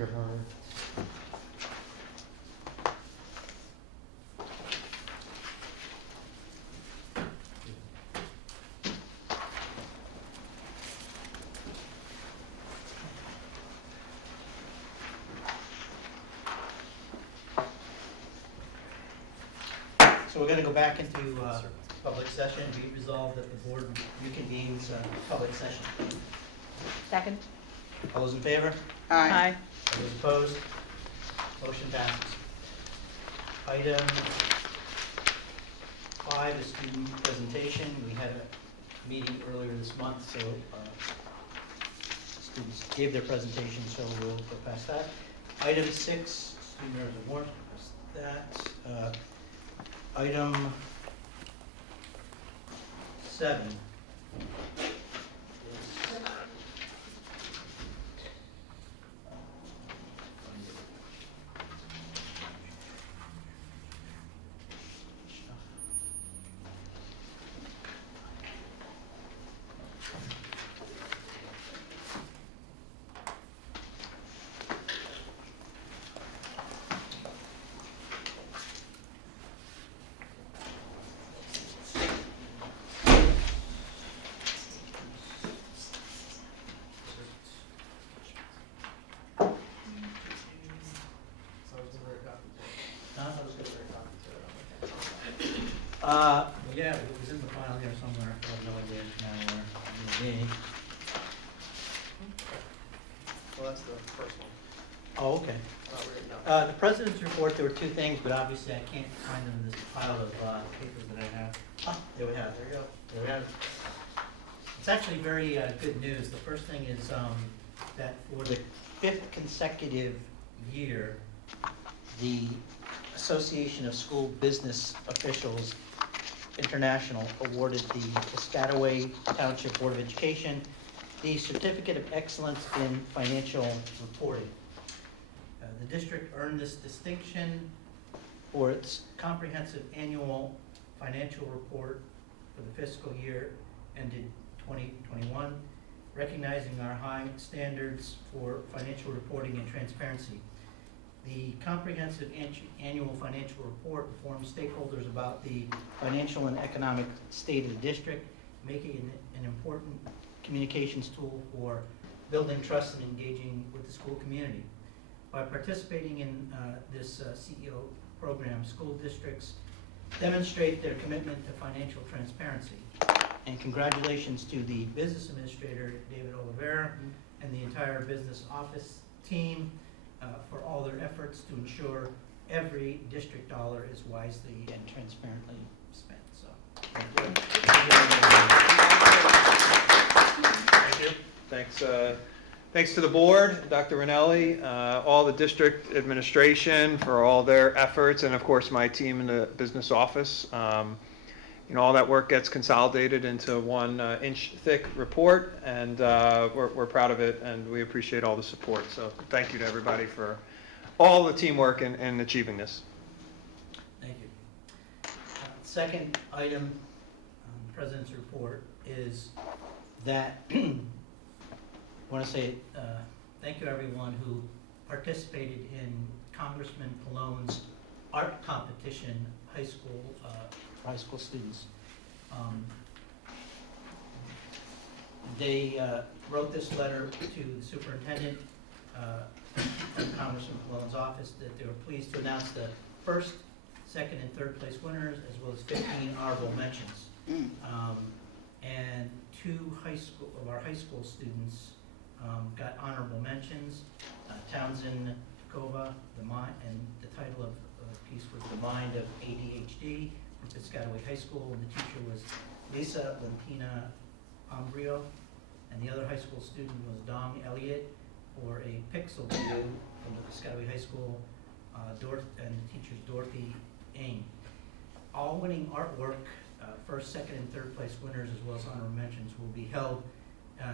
You're heard. So we're going to go back into public session. Be resolved that the board reconvenes public session. Second. All those in favor? Aye. All those opposed? Motion passes. Item 5 is student presentation. We had a meeting earlier this month, so students gave their presentation, so we'll go past that. Item 6, student members of warrant, that. Item 7. Yeah, it was in the file here somewhere. I have no idea now where it may be. Well, that's the first one. Oh, okay. Not written down. The president's report, there were 2 things, but obviously I can't find them in this pile of papers that I have. Ah, there we have. There you go. There we have it. It's actually very good news. The first thing is that for the 5th consecutive year, the Association of School Business Officials International awarded the Piscataway Township Board of Education the Certificate of Excellence in Financial Reporting. The district earned this distinction for its comprehensive annual financial report for the fiscal year ended 2021, recognizing our high standards for financial reporting and transparency. The comprehensive annual financial report informs stakeholders about the financial and economic state of the district, making it an important communications tool for building trust and engaging with the school community. By participating in this CEO program, school districts demonstrate their commitment to financial transparency. And congratulations to the business administrator, David Oliveira, and the entire business office team for all their efforts to ensure every district dollar is wisely and transparently spent. So, Thank you. Thanks to the board, Dr. Ranelli, all the district administration for all their efforts, and of course my team in the business office. All that work gets consolidated into one inch-thick report, and we're proud of it, and we appreciate all the support. So thank you to everybody for all the teamwork in achieving this. thank you. Second item on the President's report is that I want to say thank you everyone who participated in Congressman Pallone's art competition, high school students. They wrote this letter to the superintendent from Congressman Pallone's office that they were pleased to announce the first, second, and third place winners, as well as 15 honorable mentions. And 2 of our high school students got honorable mentions. Townsend Kova, and the title of the piece was The Mind of ADHD from Piscataway High School, and the teacher was Lisa Lentina Ambrio, and the other high school student was Dong Elliott for a pixel view from the Piscataway High School, and the teacher's Dorothy Ain. All winning artwork, first, second, and third place winners, as well as honorable mentions, will be held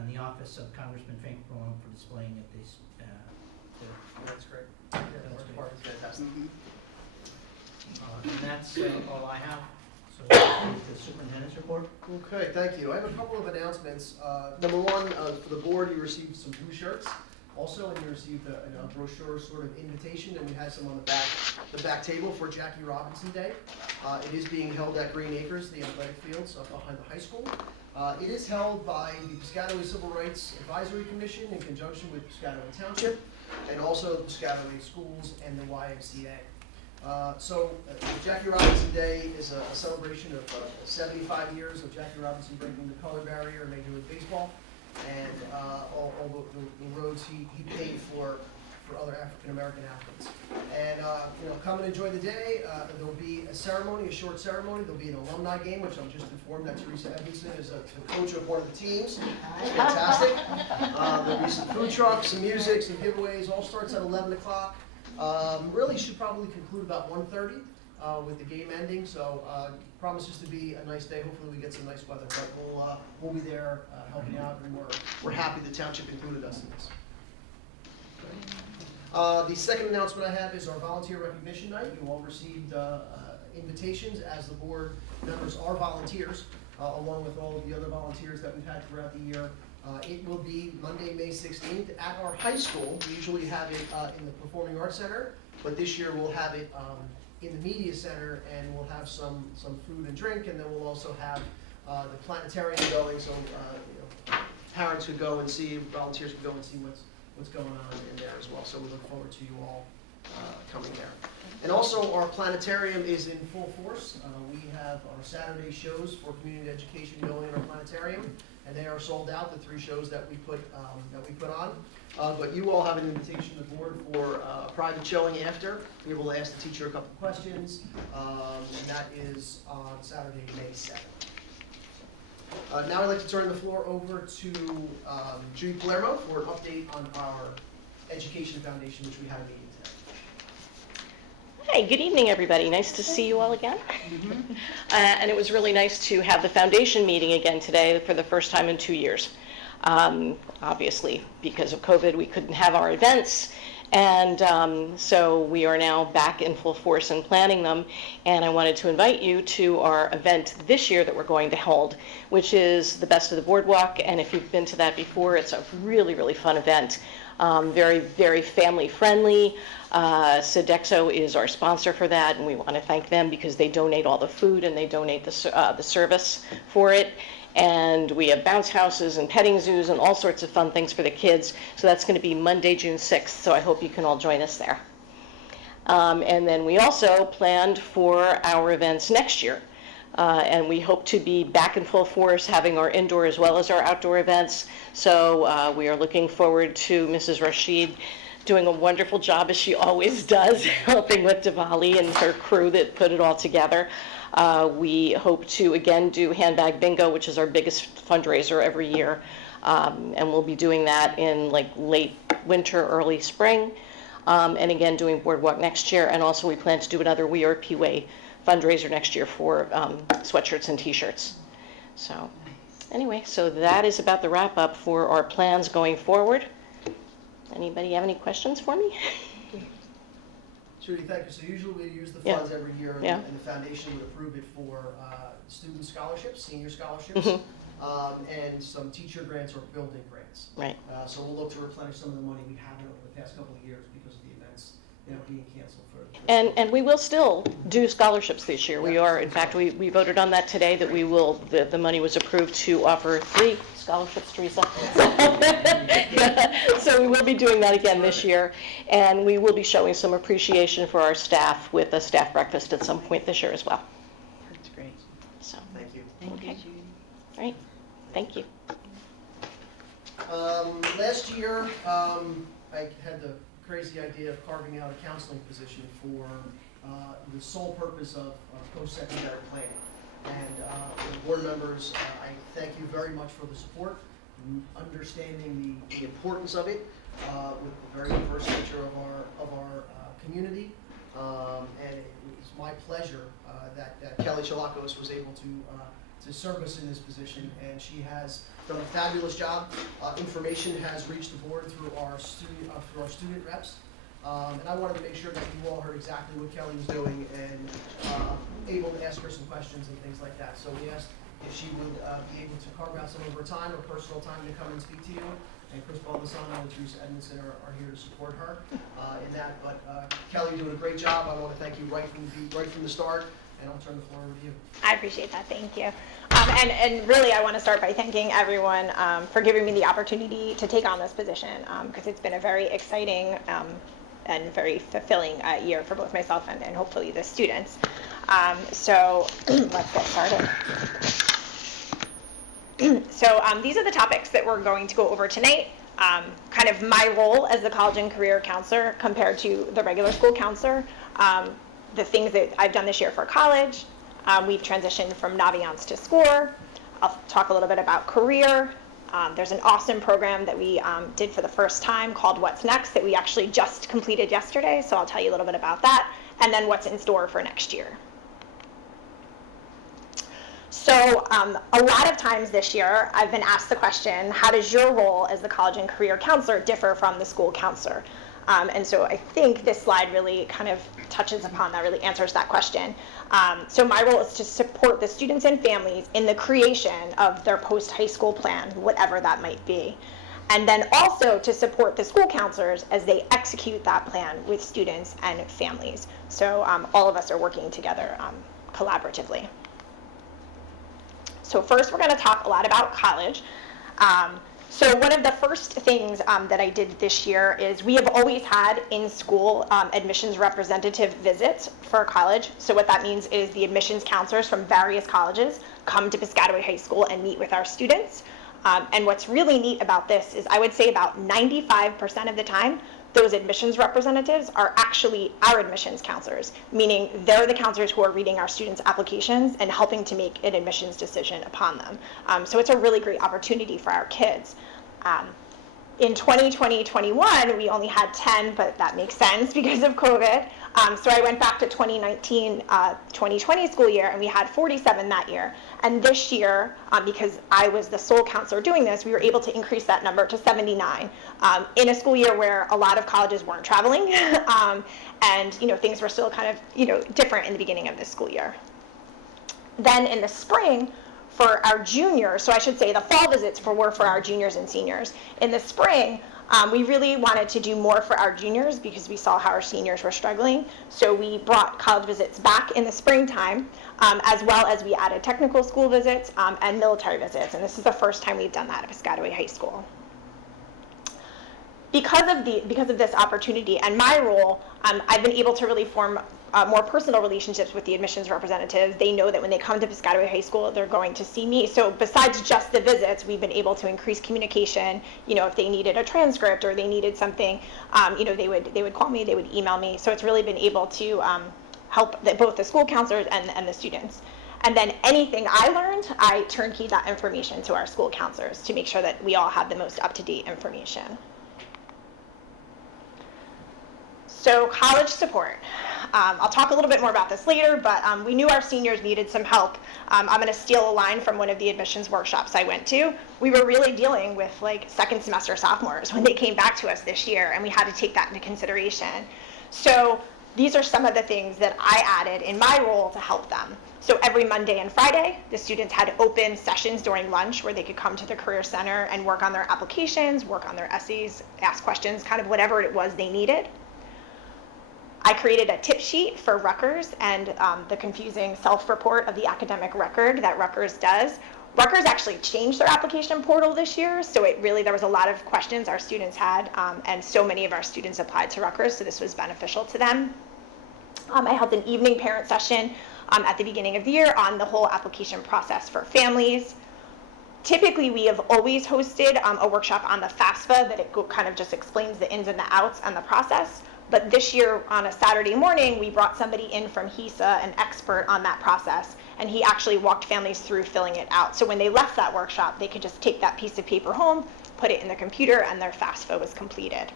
in the office of Congressman Frank Pallone for displaying at this. That's great. Fantastic. And that's all I have. So the superintendent's report. Okay, thank you. I have a couple of announcements. Number one, for the board, you received some blue shirts. also, and you received a brochure sort of invitation, and we had some on the back table for Jackie Robinson Day. It is being held at Green Acres, the athletic fields up behind the high school. It is held by the Piscataway Civil Rights Advisory Commission in conjunction with Piscataway Township, and also Piscataway Schools and the YMCA. Jackie Robinson Day is a celebration of 75 years of Jackie Robinson breaking the color barrier in Major League Baseball, and all the roads he paved for other African American athletes. And come and enjoy the day. There'll be a ceremony, a short ceremony. There'll be an alumni game, which I'm just informed that Teresa Edmondson is the coach of one of the teams. It's fantastic. There'll be some food trucks, some music, some giveaways. All starts at 11 o'clock. Really should probably conclude about 1:30 with the game ending. So promises to be a nice day. Hopefully we get some nice weather. But we'll be there helping out, and we're happy the township included us in this. The second announcement I have is our volunteer recognition night. You all received invitations, as the board members are volunteers, along with all of the other volunteers that we've had throughout the year. It will be Monday, May 16th at our high school. We usually have it in the Performing Arts Center, but this year we'll have it in the Media Center, and we'll have some food and drink, and then we'll also have the planetarium going, so parents could go and see, volunteers could go and see what's going on in there as well. So we look forward to you all coming there. And also, our planetarium is in full force. We have our Saturday shows for community education going in our planetarium, and they are sold out, the 3 shows that we put on. But you all have an invitation to the board for a private showing after. You're able to ask the teacher a couple of questions, and that is on Saturday, May 7th. Now I'd like to turn the floor over to Judy Palermo for an update on our Education Foundation, which we had a meeting today. Hi, good evening, everybody. Nice to see you all again. And it was really nice to have the foundation meeting again today for the first time in 2 years. Obviously, because of COVID, we couldn't have our events. And so we are now back in full force in planning them. And I wanted to invite you to our event this year that we're going to hold, which is the Best of the Boardwalk. And if you've been to that before, it's a really, really fun event. Very, very family friendly. Sodexo is our sponsor for that, and we want to thank them because they donate all the food and they donate the service for it. And we have bounce houses and petting zoos and all sorts of fun things for the kids. So that's going to be Monday, June 6th. So I hope you can all join us there. And then we also planned for our events next year. And we hope to be back in full force, having our indoor as well as our outdoor events. So we are looking forward to Mrs. Rashid doing a wonderful job, as she always does, helping with Diwali and her crew that put it all together. We hope to, again, do handbag bingo, which is our biggest fundraiser every year. And we'll be doing that in like late winter, early spring. And again, doing Boardwalk next year. And also we plan to do another We Are P-Way fundraiser next year for sweatshirts and t-shirts. So anyway, so that is about the wrap up for our plans going forward. Anybody have any questions for me? Judy, thank you. So usually we use the funds every year, Yeah. and the foundation would approve it for student scholarships, senior scholarships, and some teacher grants or building grants. Right. So we'll look to replenish some of the money we haven't over the past couple of years because of the events being canceled for And we will still do scholarships this year. We are, in fact, we voted on that today, that we will, the money was approved to offer 3 scholarships, Teresa. So we will be doing that again this year. And we will be showing some appreciation for our staff with a staff breakfast at some point this year as well. That's great. So, Thank you. Thank you, Okay. Judy. all right, thank you. Last year, I had the crazy idea of carving out a counseling position for the sole purpose of post-secondary planning. And the board members, I thank you very much for the support, understanding the importance of it with the very diverse nature of our community. And it was my pleasure that Kelly Chalakos was able to serve us in this position, and she has done a fabulous job. Information has reached the board through our student reps. And I wanted to make sure that you all heard exactly what Kelly was doing and able to ask her some questions and things like that. So we asked if she would be able to carve out some of her time or personal time to come and speak to you and Chris Baldessano and Teresa Edmondson are here to support her in that. But Kelly, you're doing a great job. I want to thank you right from the start, and I'll turn the floor over to you. I appreciate that, thank you. And really, I want to start by thanking everyone for giving me the opportunity to take on this position, because it's been a very exciting and very fulfilling year for both myself and hopefully the students. So let's get started. So these are the topics that we're going to go over tonight. Kind of my role as the college and career counselor compared to the regular school counselor. The things that I've done this year for college. We've transitioned from Naviance to SCORE. I'll talk a little bit about career. There's an awesome program that we did for the first time called What's Next that we actually just completed yesterday, so I'll tell you a little bit about that, and then what's in store for next year. So a lot of times this year, I've been asked the question, how does your role as the college and career counselor differ from the school counselor? And so I think this slide really kind of touches upon that, really answers that question. So my role is to support the students and families in the creation of their post-high school plan, whatever that might be. And then also to support the school counselors as they execute that plan with students and families. So all of us are working together collaboratively. So first we're going to talk a lot about college. So one of the first things that I did this year is we have always had in-school admissions representative visits for college. So what that means is the admissions counselors from various colleges come to Piscataway High School and meet with our students. And what's really neat about this is I would say about 95% of the time, those admissions representatives are actually our admissions counselors, meaning they're the counselors who are reading our students' applications and helping to make an admissions decision upon them. So it's a really great opportunity for our kids. In 2020-21, we only had 10, but that makes sense because of COVID. So I went back to 2019-2020 school year, and we had 47 that year. And this year, because I was the sole counselor doing this, we were able to increase that number to 79 in a school year where a lot of colleges weren't traveling, and things were still kind of different in the beginning of this school year. Then in the spring, for our juniors, so I should say the fall visits were for our juniors and seniors. In the spring, we really wanted to do more for our juniors because we saw how our seniors were struggling. So we brought college visits back in the springtime, as well as we added technical school visits and military visits. And this is the first time we've done that at Piscataway High School. Because of this opportunity and my role, I've been able to really form more personal relationships with the admissions representatives. They know that when they come to Piscataway High School, they're going to see me. So besides just the visits, we've been able to increase communication. If they needed a transcript or they needed something, they would call me, they would email me. So it's really been able to help both the school counselors and the students. And then anything I learned, I turnkey that information to our school counselors to make sure that we all have the most up-to-date information. So college support. I'll talk a little bit more about this later, but we knew our seniors needed some help. I'm going to steal a line from one of the admissions workshops I went to. We were really dealing with second semester sophomores when they came back to us this year, and we had to take that into consideration. So these are some of the things that I added in my role to help them. So every Monday and Friday, the students had open sessions during lunch where they could come to the Career Center and work on their applications, work on their essays, ask questions, kind of whatever it was they needed. I created a tip sheet for Rutgers and the confusing self-report of the academic record that Rutgers does. Rutgers actually changed their application portal this year, so there was a lot of questions our students had, and so many of our students applied to Rutgers, so this was beneficial to them. I held an evening parent session at the beginning of the year on the whole application process for families. Typically, we have always hosted a workshop on the FAFSA that it kind of just explains the ins and the outs and the process. But this year, on a Saturday morning, we brought somebody in from HESA, an expert on that process, and he actually walked families through filling it out. So when they left that workshop, they could just take that piece of paper home, put it in the computer, and their FAFSA was completed.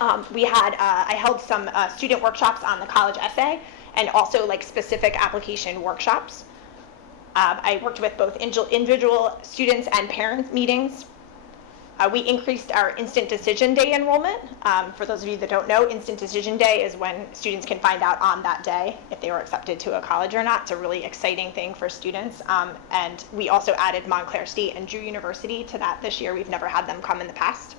I held some student workshops on the college essay, and also specific application workshops. I worked with both individual students and parent meetings. We increased our instant decision day enrollment. For those of you that don't know, instant decision day is when students can find out on that day if they were accepted to a college or not. It's a really exciting thing for students. And we also added Montclair State and Drew University to that this year. We've never had them come in the past.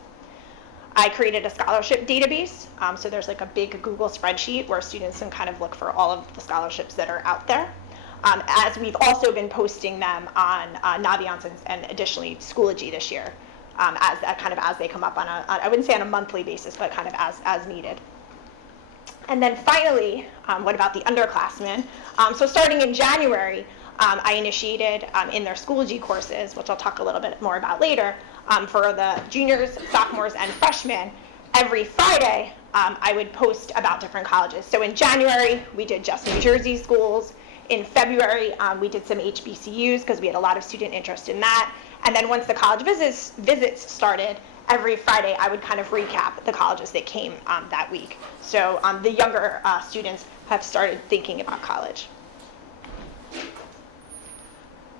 I created a scholarship database. So there's like a big Google spreadsheet where students can kind of look for all of the scholarships that are out there. As we've also been posting them on Naviance and additionally Schoology this year, as they come up on I wouldn't say on a monthly basis, but kind of as needed. And then finally, what about the underclassmen? So starting in January, I initiated in their Schoology courses, which I'll talk a little bit more about later, for the juniors, sophomores, and freshmen, every Friday, I would post about different colleges. So in January, we did just New Jersey schools. In February, we did some HBCUs because we had a lot of student interest in that. And then once the college visits started, every Friday I would kind of recap the colleges that came that week. So the younger students have started thinking about college.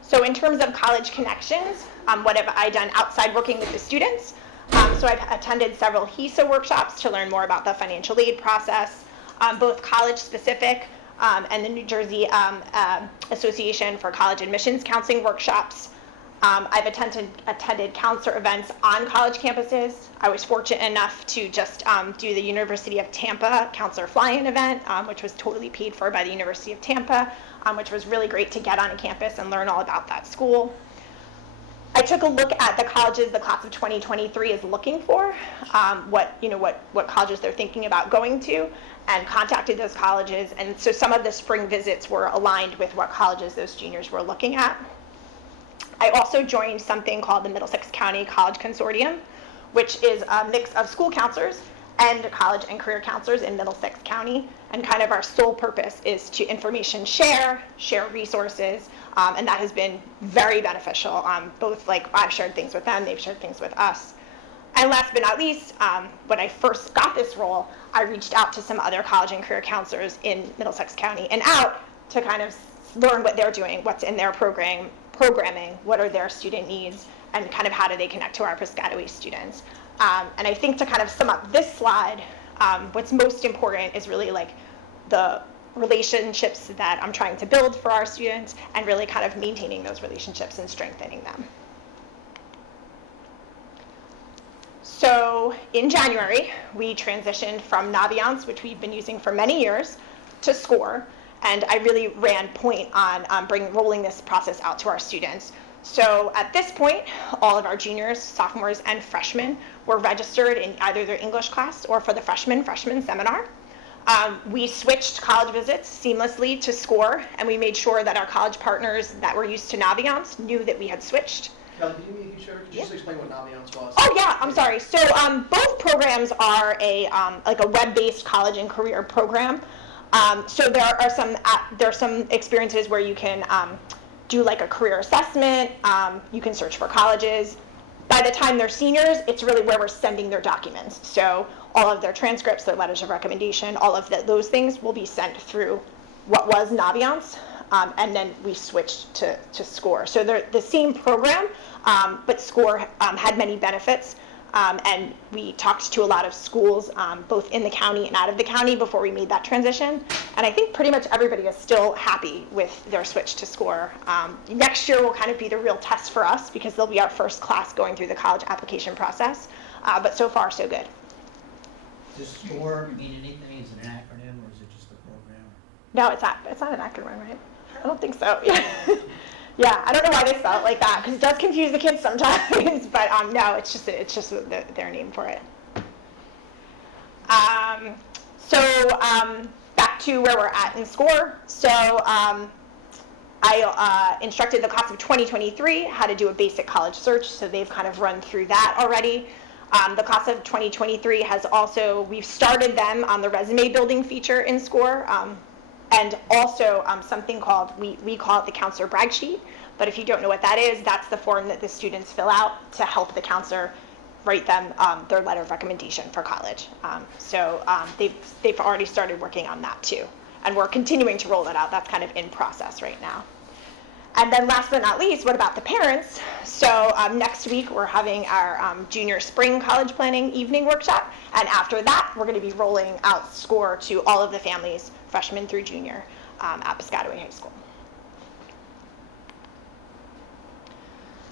So in terms of college connections, what have I done outside working with the students? So I've attended several HESA workshops to learn more about the financial aid process, both college specific and the New Jersey Association for College Admissions Counseling workshops. I've attended counselor events on college campuses. I was fortunate enough to just do the University of Tampa counselor fly-in event, which was totally paid for by the University of Tampa, which was really great to get on a campus and learn all about that school. I took a look at the colleges the class of 2023 is looking for, what colleges they're thinking about going to, and contacted those colleges. And so some of the spring visits were aligned with what colleges those juniors were looking at. I also joined something called the Middlesex County College Consortium, which is a mix of school counselors and college and career counselors in Middlesex County. And kind of our sole purpose is to information share resources, and that has been very beneficial. Both like I've shared things with them, they've shared things with us. And last but not least, when I first got this role, I reached out to some other college and career counselors in Middlesex County and out to kind of learn what they're doing, what's in their programming, what are their student needs, and kind of how do they connect to our Piscataway students. And I think to kind of sum up this slide, what's most important is really like the relationships that I'm trying to build for our students and really kind of maintaining those relationships and strengthening them. So in January, we transitioned from Naviance, which we've been using for many years, to SCORE, and I really ran point on rolling this process out to our students. So at this point, all of our juniors, sophomores, and freshmen were registered in either their English class or for the freshman seminar. We switched college visits seamlessly to SCORE, and we made sure that our college partners that were used to Naviance knew that we had switched. Kelly, could you just explain what Naviance was? Oh yeah, I'm sorry. So both programs are like a web-based college and career program. So there's some experiences where you can do like a career assessment. You can search for colleges. By the time they're seniors, it's really where we're sending their documents. So all of their transcripts, their letters of recommendation, all of those things will be sent through what was Naviance, and then we switched to SCORE. So they're the same program, but SCORE had many benefits. And we talked to a lot of schools, both in the county and out of the county, before we made that transition. And I think pretty much everybody is still happy with their switch to SCORE. Next year will kind of be the real test for us because they'll be our first class going through the college application process. But so far, so good. Does SCORE mean anything? Is it an acronym or is it just a program? No, it's not an acronym, right? I don't think so. Yeah, I don't know why they spell it like that, because it does confuse the kids sometimes, but no, it's just their name for it. Back to where we're at in SCORE. So I instructed the class of 2023 how to do a basic college search, so they've kind of run through that already. The class of 2023 has also, we've started them on the resume building feature in SCORE. And also something called, we call it the counselor brag sheet, but if you don't know what that is, that's the form that the students fill out to help the counselor write them their letter of recommendation for college. They've already started working on that too, and we're continuing to roll that out. That's kind of in process right now. And then last but not least, what about the parents? So next week we're having our junior spring college planning evening workshop, and after that we're going to be rolling out SCORE to all of the families, freshman through junior, at Piscataway High School.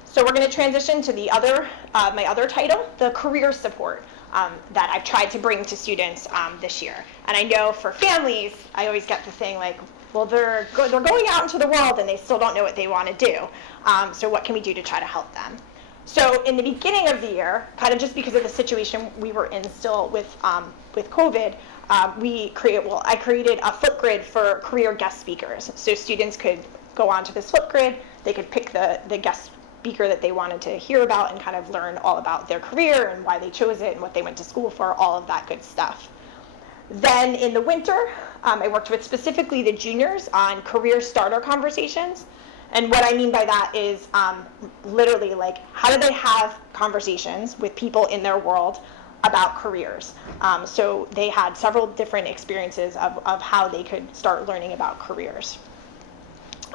So we're going to transition to the other, my other title, the career support that I've tried to bring to students this year. And I know for families, I always get the thing like, well, they're going out into the world and they still don't know what they want to do. So what can we do to try to help them? So in the beginning of the year, kind of just because of the situation we were in still with COVID, I created a Flipgrid for career guest speakers. So students could go onto this Flipgrid, they could pick the guest speaker that they wanted to hear about and kind of learn all about their career and why they chose it and what they went to school for, all of that good stuff. Then in the winter, I worked with specifically the juniors on career starter conversations. And what I mean by that is literally like, how do they have conversations with people in their world about careers? So they had several different experiences of how they could start learning about careers.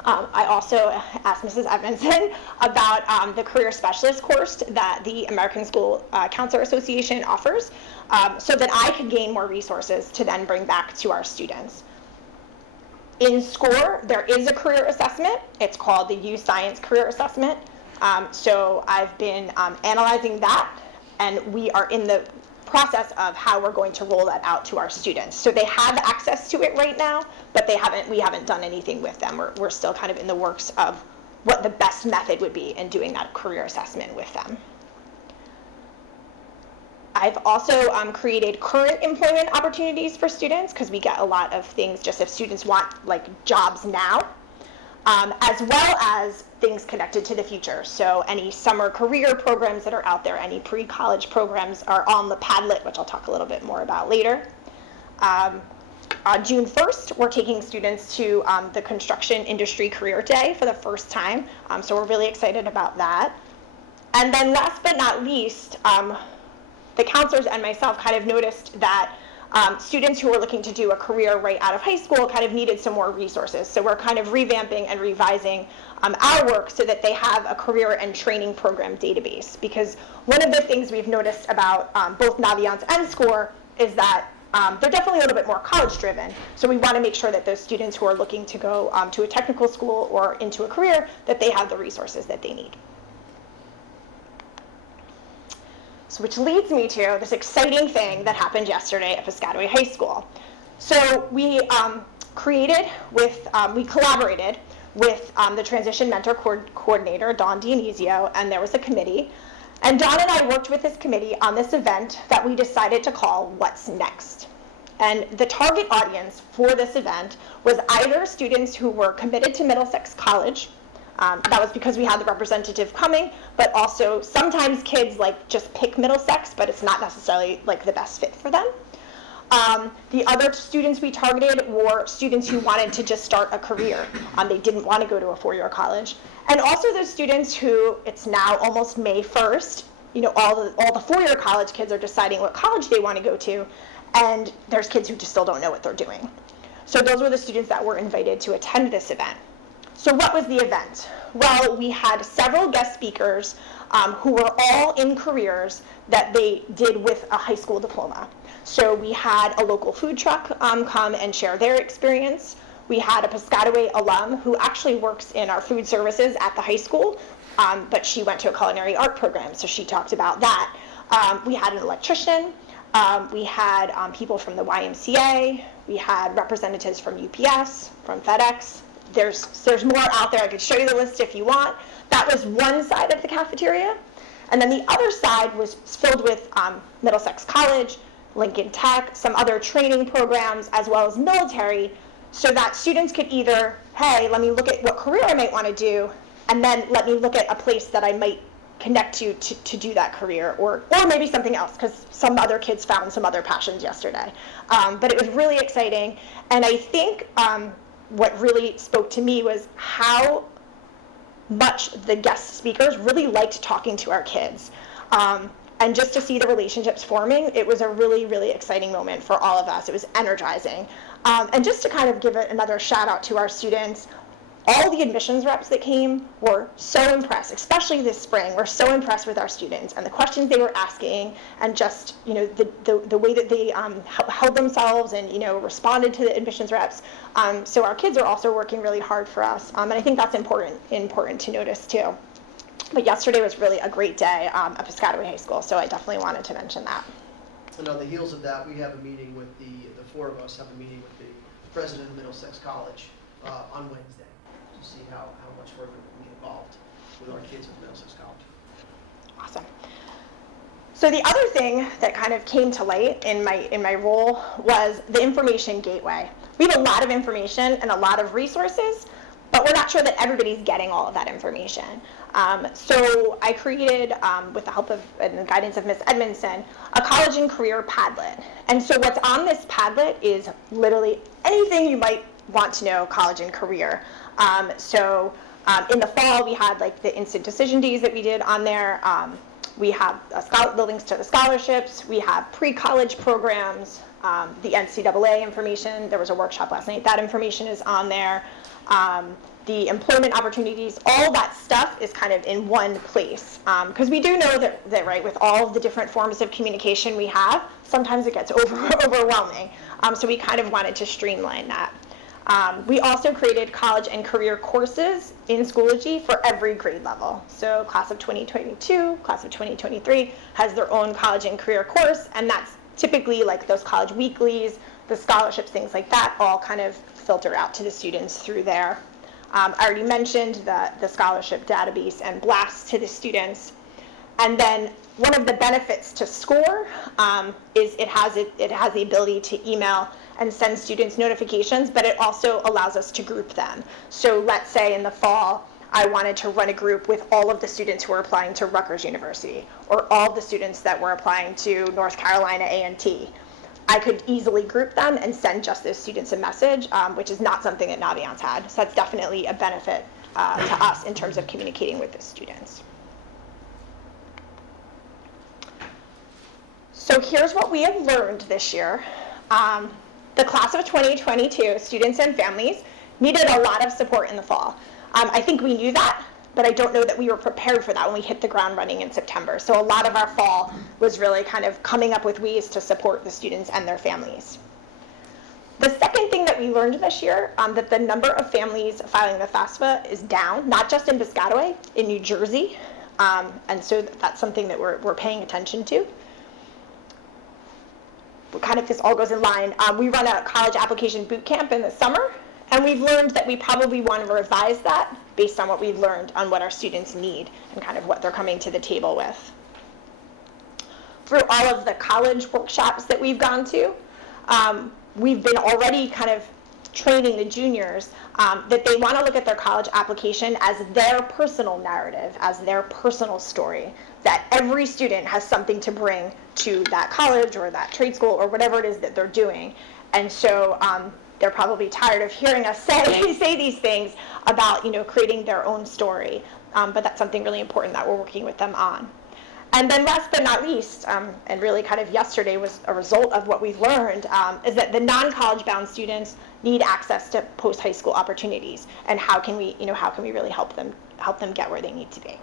I also asked Mrs. Evanson about the Career Specialist course that the American School Counselor Association offers, so that I could gain more resources to then bring back to our students. In SCORE, there is a career assessment. It's called the U Science Career Assessment. So I've been analyzing that, and we are in the process of how we're going to roll that out to our students. So they have access to it right now, but we haven't done anything with them. We're still kind of in the works of what the best method would be in doing that career assessment with them. I've also created current employment opportunities for students, because we get a lot of things just if students want like jobs now, as well as things connected to the future. So any summer career programs that are out there, any pre-college programs are on the Padlet, which I'll talk a little bit more about later. On June 1st, we're taking students to the Construction Industry Career Day for the first time. So we're really excited about that. And then last but not least, the counselors and myself kind of noticed that students who were looking to do a career right out of high school kind of needed some more resources. So we're kind of revamping and revising our work so that they have a career and training program database. Because one of the things we've noticed about both Naviance and SCORE is that they're definitely a little bit more college driven. So we want to make sure that those students who are looking to go to a technical school or into a career, that they have the resources that they need. So which leads me to this exciting thing that happened yesterday at Piscataway High School. So we collaborated with the Transition Mentor Coordinator, Dawn Dionisio, and there was a committee. And Dawn and I worked with this committee on this event that we decided to call What's Next. And the target audience for this event was either students who were committed to Middlesex College. That was because we had the representative coming, but also sometimes kids like just pick Middlesex, but it's not necessarily like the best fit for them. The other students we targeted were students who wanted to just start a career. They didn't want to go to a four-year college. And also those students who, it's now almost May 1st, you know, all the four-year college kids are deciding what college they want to go to, and there's kids who just still don't know what they're doing. So those were the students that were invited to attend this event. So what was the event? Well, we had several guest speakers who were all in careers that they did with a high school diploma. So we had a local food truck come and share their experience. We had a Piscataway alum who actually works in our food services at the high school, but she went to a culinary art program, so she talked about that. We had an electrician. We had people from the YMCA. We had representatives from UPS, from FedEx. There's more out there. I could show you the list if you want. That was one side of the cafeteria. And then the other side was filled with Middlesex College, Lincoln Tech, some other training programs, as well as military, so that students could either, hey, let me look at what career I might want to do, and then let me look at a place that I might connect to do that career, or maybe something else, because some other kids found some other passions yesterday. But it was really exciting, and I think what really spoke to me was how much the guest speakers really liked talking to our kids. And just to see the relationships forming, it was a really, really exciting moment for all of us. It was energizing. And just to kind of give it another shout out to our students, all the admissions reps that came were so impressed, especially this spring, were so impressed with our students and the questions they were asking, and just, the way that they held themselves and, responded to the admissions reps. So our kids are also working really hard for us, and I think that's important to notice too. But yesterday was really a great day at Piscataway High School, so I definitely wanted to mention that. And on the heels of that, we have a meeting with the four of us have a meeting with the president of Middlesex College on Wednesday to see how much further we can get involved with our kids at Middlesex College. Awesome. So the other thing that kind of came to light in my role was the information gateway. We have a lot of information and a lot of resources, but we're not sure that everybody's getting all of that information. So I created, with the help of and the guidance of Ms. Edmondson, a college and career Padlet. And so what's on this Padlet is literally anything you might want to know college and career. In the fall, we had like the instant decision days that we did on there. We have the links to the scholarships. We have pre-college programs, the NCAA information. There was a workshop last night. That information is on there. The employment opportunities, all that stuff is kind of in one place. Because we do know that, right, with all of the different forms of communication we have, sometimes it gets overwhelming. So we kind of wanted to streamline that. We also created college and career courses in Schoology for every grade level. So class of 2022, class of 2023 has their own college and career course, and that's typically like those college weeklies, the scholarships, things like that, all kind of filter out to the students through there. I already mentioned the scholarship database and blasts to the students. And then one of the benefits to SCORE is it has the ability to email and send students notifications, but it also allows us to group them. So let's say in the fall, I wanted to run a group with all of the students who are applying to Rutgers University, or all of the students that were applying to North Carolina A&T. I could easily group them and send just those students a message, which is not something that Naviance had. So that's definitely a benefit to us in terms of communicating with the students. So here's what we have learned this year. The class of 2022, students and families, needed a lot of support in the fall. I think we knew that, but I don't know that we were prepared for that when we hit the ground running in September. So a lot of our fall was really kind of coming up with ways to support the students and their families. The second thing that we learned this year, that the number of families filing the FAFSA is down, not just in Piscataway, in New Jersey. And so that's something that we're paying attention to. Kind of this all goes in line. We run a college application boot camp in the summer, and we've learned that we probably want to revise that based on what we've learned on what our students need and kind of what they're coming to the table with. Through all of the college workshops that we've gone to, we've been already kind of training the juniors that they want to look at their college application as their personal narrative, as their personal story, that every student has something to bring to that college or that trade school or whatever it is that they're doing. And so they're probably tired of hearing us say these things about, creating their own story. But that's something really important that we're working with them on. And then last but not least, and really kind of yesterday was a result of what we've learned, is that the non-college bound students need access to post-high school opportunities. And how can we really help them get where they need to be?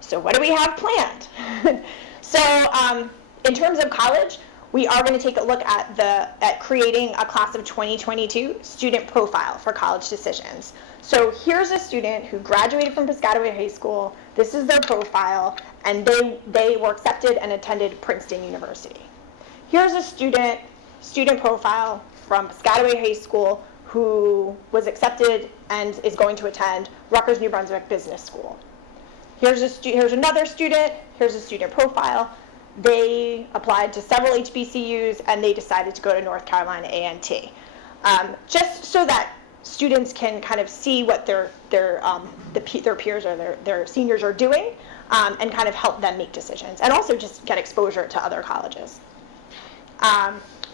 So what do we have planned? So in terms of college, we are going to take a look at creating a class of 2022 student profile for college decisions. So here's a student who graduated from Piscataway High School. This is their profile, and they were accepted and attended Princeton University. Here's a student profile from Piscataway High School who was accepted and is going to attend Rutgers New Brunswick Business School. Here's another student. Here's a student profile. They applied to several HBCUs and they decided to go to North Carolina A&T. Just so that students can kind of see what their peers or their seniors are doing, and kind of help them make decisions, and also just get exposure to other colleges.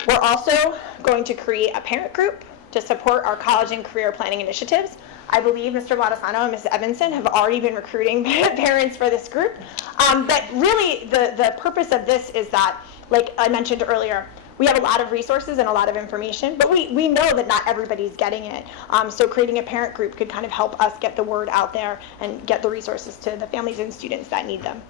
We're also going to create a parent group to support our college and career planning initiatives. I believe Mr. Ladisano and Ms. Evanson have already been recruiting parents for this group. But really, the purpose of this is that, like I mentioned earlier, we have a lot of resources and a lot of information, but we know that not everybody's getting it. So creating a parent group could kind of help us get the word out there and get the resources to the families and students that need them.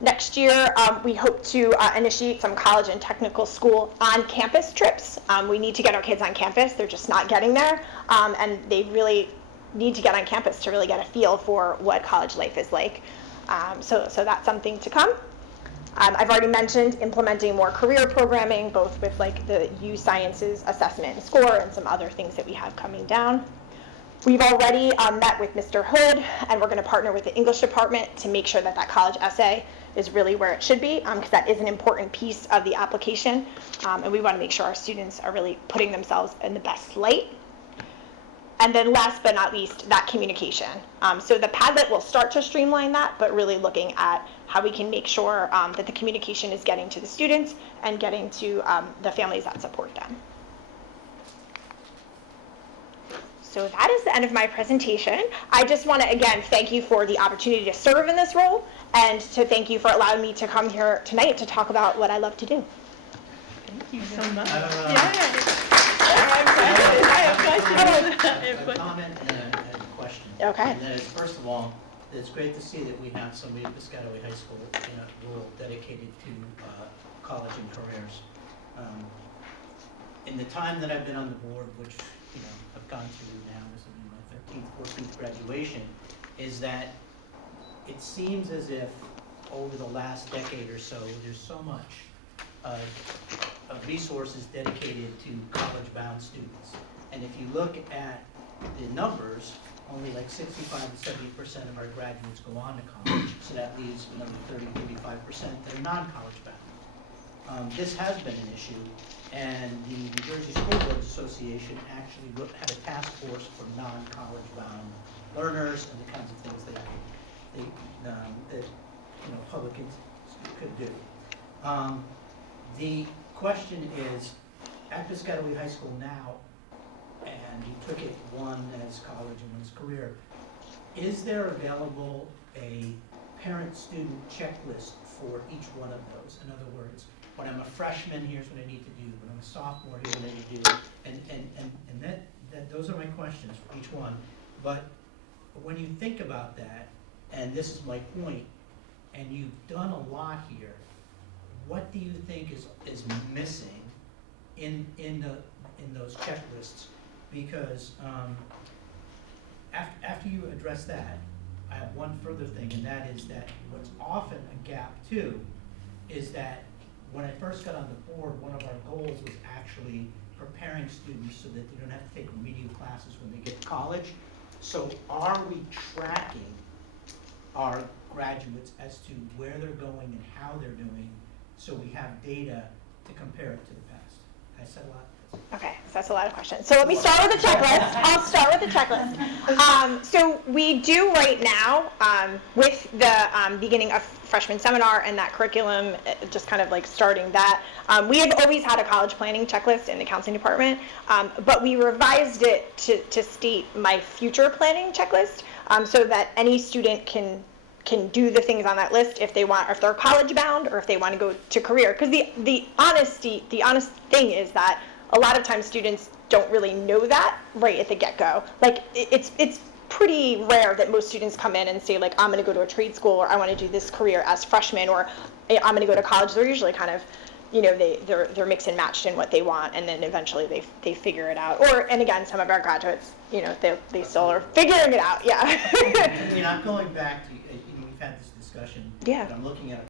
Next year, we hope to initiate some college and technical school on-campus trips. We need to get our kids on campus. They're just not getting there, and they really need to get on campus to really get a feel for what college life is like. So that's something to come. I've already mentioned implementing more career programming, both with like the U Sciences assessment and score and some other things that we have coming down. We've already met with Mr. Hood, and we're going to partner with the English department to make sure that that college essay is really where it should be, because that is an important piece of the application, and we want to make sure our students are really putting themselves in the best light. And then last but not least, that communication. So the Padlet will start to streamline that, but really looking at how we can make sure that the communication is getting to the students and getting to the families that support them. So that is the end of my presentation. I just want to, again, thank you for the opportunity to serve in this role, and to thank you for allowing me to come here tonight to talk about what I love to do. Thank you so much. I have a comment and a question. Okay. And that is, first of all, it's great to see that we have somebody at Piscataway High School in a role dedicated to college and careers. In the time that I've been on the board, which I've gone through now, this will be my 13th, 14th graduation, is that it seems as if over the last decade or so, there's so much of resources dedicated to college-bound students. And if you look at the numbers, only like 65 to 70% of our graduates go on to college. So that leaves another 30, 35% that are non-college bound. This has been an issue, and the New Jersey School Boards Association actually had a task force for non-college bound learners and the kinds of things that public could do. The question is, at Piscataway High School now, and you took it one as college and one as career, is there available a parent-student checklist for each one of those? In other words, when I'm a freshman, here's what I need to do. When I'm a sophomore, here's what I need to do. And that those are my questions for each one. But when you think about that, and this is my point, and you've done a lot here, what do you think is missing in those checklists? Because after you address that, I have one further thing, and that is that what's often a gap too is that when I first got on the board, one of our goals was actually preparing students so that they don't have to take remedial classes when they get to college. So are we tracking our graduates as to where they're going and how they're doing, so we have data to compare it to the past? I said a lot. Okay, so that's a lot of questions. So let me start with the checklist. I'll start with the checklist. So we do right now, with the beginning of freshman seminar and that curriculum, just kind of like starting that, we have always had a college planning checklist in the counseling department, but we revised it to state my future planning checklist, so that any student can do the things on that list if they want, or if they're college bound, or if they want to go to career. Because the honest thing is that a lot of times students don't really know that right at the get-go. Like it's pretty rare that most students come in and say, like, I'm going to go to a trade school, or I want to do this career as freshmen, or I'm going to go to college. They're usually kind of, they're mix and matched in what they want, and then eventually they figure it out. And again, some of our graduates, they still are figuring it out. Yeah. I'm going back to, we've had this discussion. Yeah. But I'm looking at